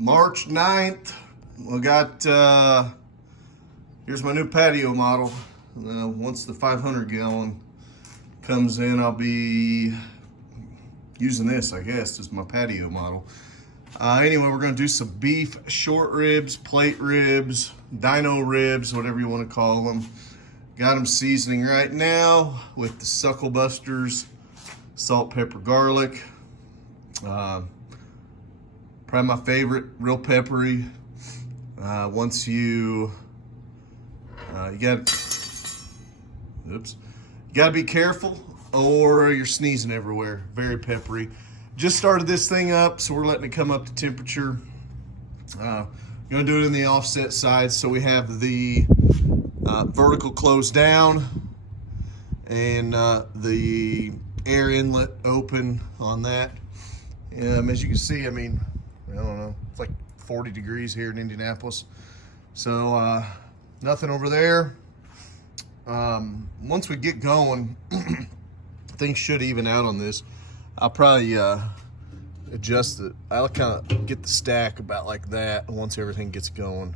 March 9th, we got, here's my new patio model. Once the 500 gallon comes in, I'll be using this, I guess, as my patio model. Anyway, we're gonna do some beef short ribs, plate ribs, Dino ribs, whatever you wanna call them. Got them seasoning right now with the Suckle Busters, salt, pepper, garlic. Probably my favorite, real peppery. Once you gotta be careful or you're sneezing everywhere. Very peppery. Just started this thing up, so we're letting it come up to temperature. Gonna do it in the offset side, so we have the vertical closed down and the air inlet open on that. As you can see, I mean, I don't know, it's like 40 degrees here in Indianapolis. So nothing over there. Once we get going, things should even out on this. I'll probably adjust it. I'll kind of get the stack about like that once everything gets going.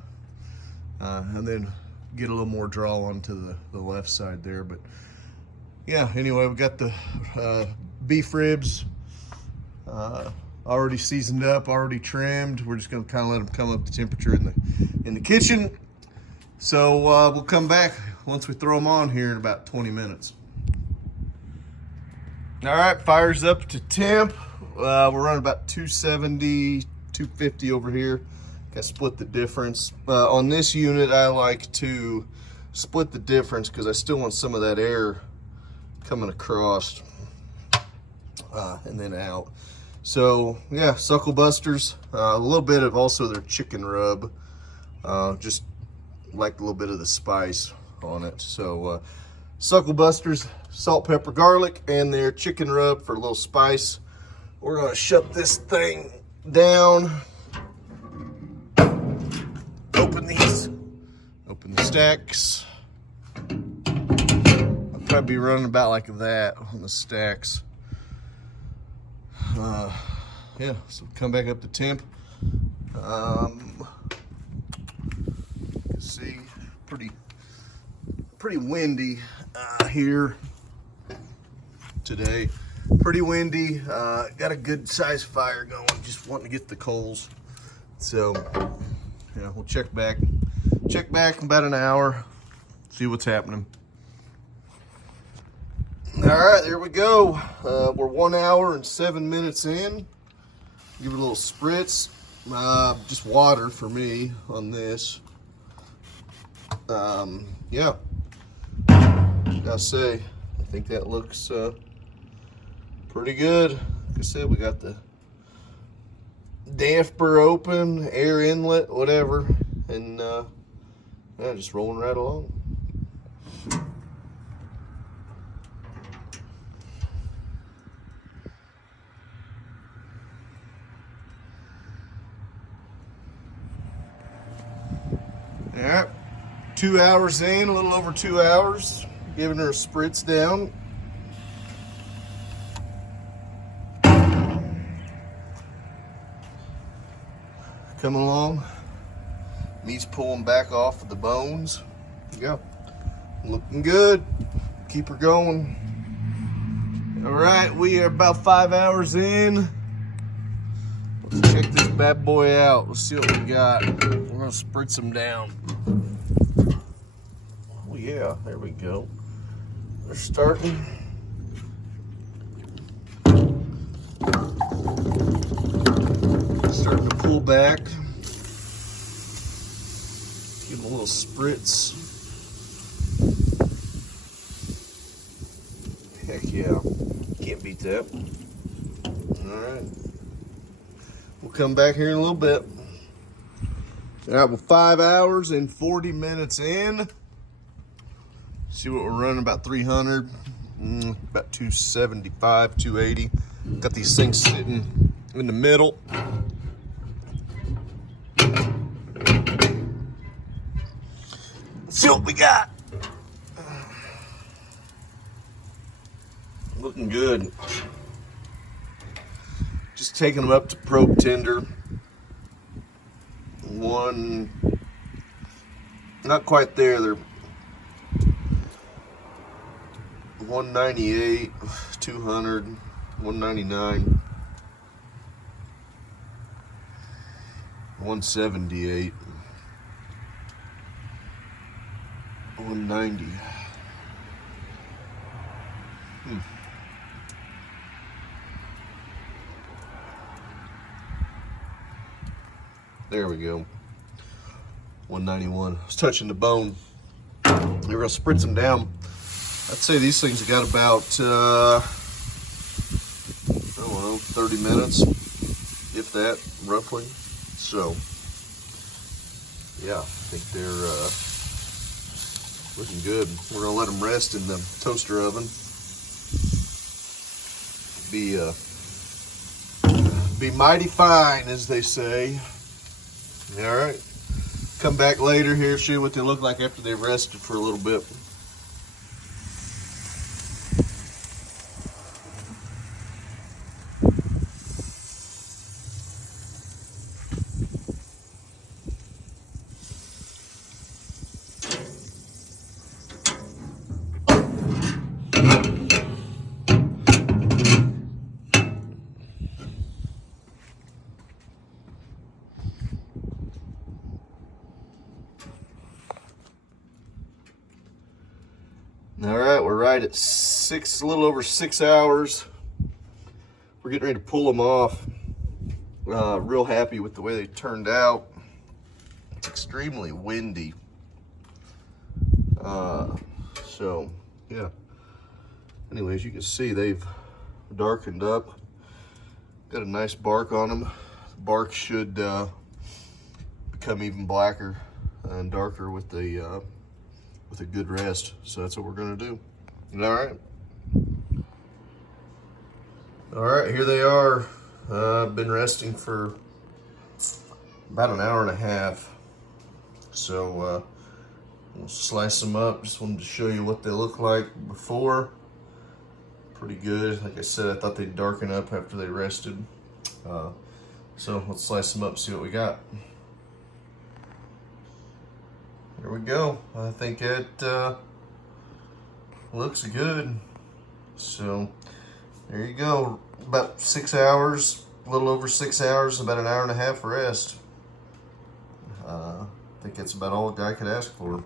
And then get a little more draw onto the left side there. But yeah, anyway, we got the beef ribs already seasoned up, already trimmed. We're just gonna kind of let them come up to temperature in the kitchen. So we'll come back once we throw them on here in about 20 minutes. All right, fire's up to temp. We're running about 270, 250 over here. Got to split the difference. On this unit, I like to split the difference because I still want some of that air coming across and then out. So yeah, Suckle Busters, a little bit of also their chicken rub, just like a little bit of the spice on it. So Suckle Busters, salt, pepper, garlic, and their chicken rub for a little spice. We're gonna shut this thing down. Open the stacks. I'll probably be running about like that on the stacks. Yeah, so come back up to temp. You can see pretty windy here today. Pretty windy. Got a good size fire going. Just wanting to get the coals. So yeah, we'll check back in about an hour. See what's happening. All right, there we go. We're 1 hour and 7 minutes in. Give it a little spritz. Just water for me on this. Yeah. Gotta say, I think that looks pretty good. Like I said, we got the damper open, air inlet, whatever, and yeah, just rolling right along. All right, 2 hours in, a little over 2 hours, giving her a spritz down. Coming along, meat's pulling back off of the bones. There you go, looking good. Keep her going. All right, we are about 5 hours in. Let's check this bad boy out. Let's see what we got. We're gonna spritz them down. Oh yeah, there we go. They're starting. Starting to pull back. Give them a little spritz. Heck yeah, can't beat that. All right, we'll come back here in a little bit. All right, well, 5 hours and 40 minutes in. See what we're running, about 300, about 275, 280. Got these things sitting in the middle. Let's see what we got. Looking good. Just taking them up to probe tender. one, not quite there. They're 198, 200, 199, 178, 190. There we go. 191. I was touching the bone. We're gonna spritz them down. I'd say these things have got about, I don't know, 30 minutes, if that, roughly. So, yeah, I think they're looking good. We're gonna let them rest in the toaster oven. Be mighty fine, as they say. All right, come back later here, show you what they look like after they've rested for a little bit. All right, we're right at a little over 6 hours. We're getting ready to pull them off. Real happy with the way they turned out. It's extremely windy. So, yeah. Anyways, you can see they've darkened up. Got a nice bark on them. The bark should become even blacker and darker with a good rest. So that's what we're gonna do. All right, here they are. I've been resting for about an hour and a half. So we'll slice them up. Just wanted to show you what they look like before. Pretty good. Like I said, I thought they'd darken up after they rested. So let's slice them up and see what we got. Here we go. I think it looks good. So there you go. About 6 hours, a little over 6 hours, about an hour and a half rest. I think that's about all a guy could ask for.